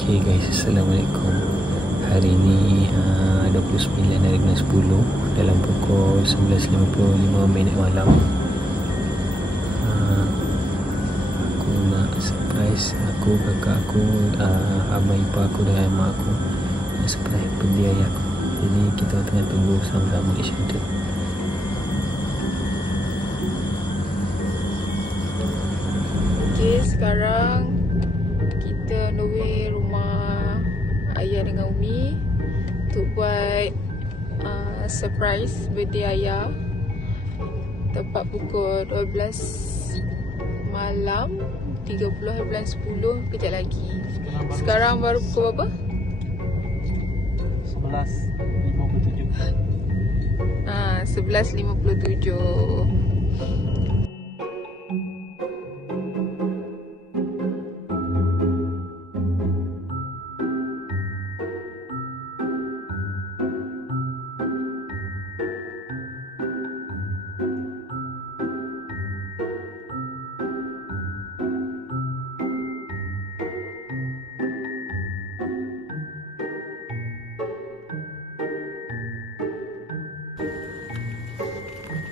Okay guys, Assalamualaikum. Hari ni 29 hari bulan 10 dalam pukul 11.55 malam. Aku nak surprise aku, kakak aku, abang ipar aku dan mak aku. Nak surprise birthday ayah aku. Jadi kita tengah tunggu sama-sama di shelter. Okay, sekarang kita on the way rumah ayah dengan Umi untuk buat surprise birthday ayah. Tepat pukul 12 malam 30 bulan 10, kejap lagi. Sekarang baru pukul berapa? 11.57. 11.57.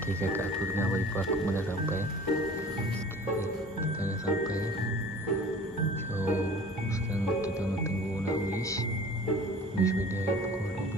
Okay, kakak aku dengan abang ipar aku pun dah sampai. Kita dah sampai. So sekarang kita nak tunggu nak wish birthday ayah pukul 12.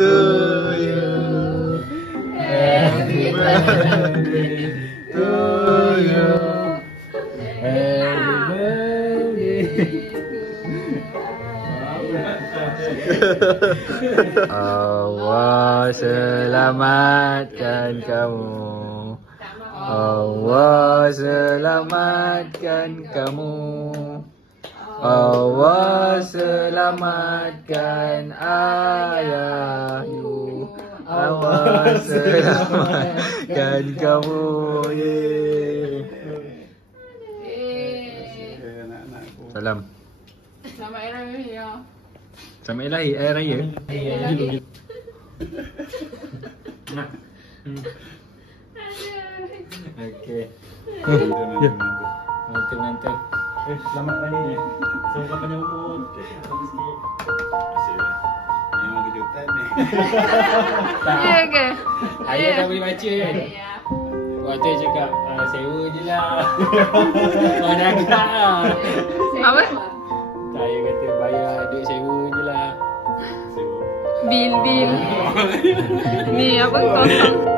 To you, happy birthday to you, happy birthday. Allah selamatkan kamu, Allah selamatkan kamu, Allah selamatkan ayah you, Allah selamatkan kamu. Salam. Selamat Hari Raya. Selamat Hari Raya. Okey. Ya. Menantu. Selamat hari ni. Semoga panjang umur. Sama sikit. Ini memang kejutan ni. Ya ke? Ayah dah boleh baca kan? Ya. Waktu dia cakap, sewa je lah. Mana agak lah. Apa? Ayah kata bayar duit sewa je lah. Bil. Ni apa kosong.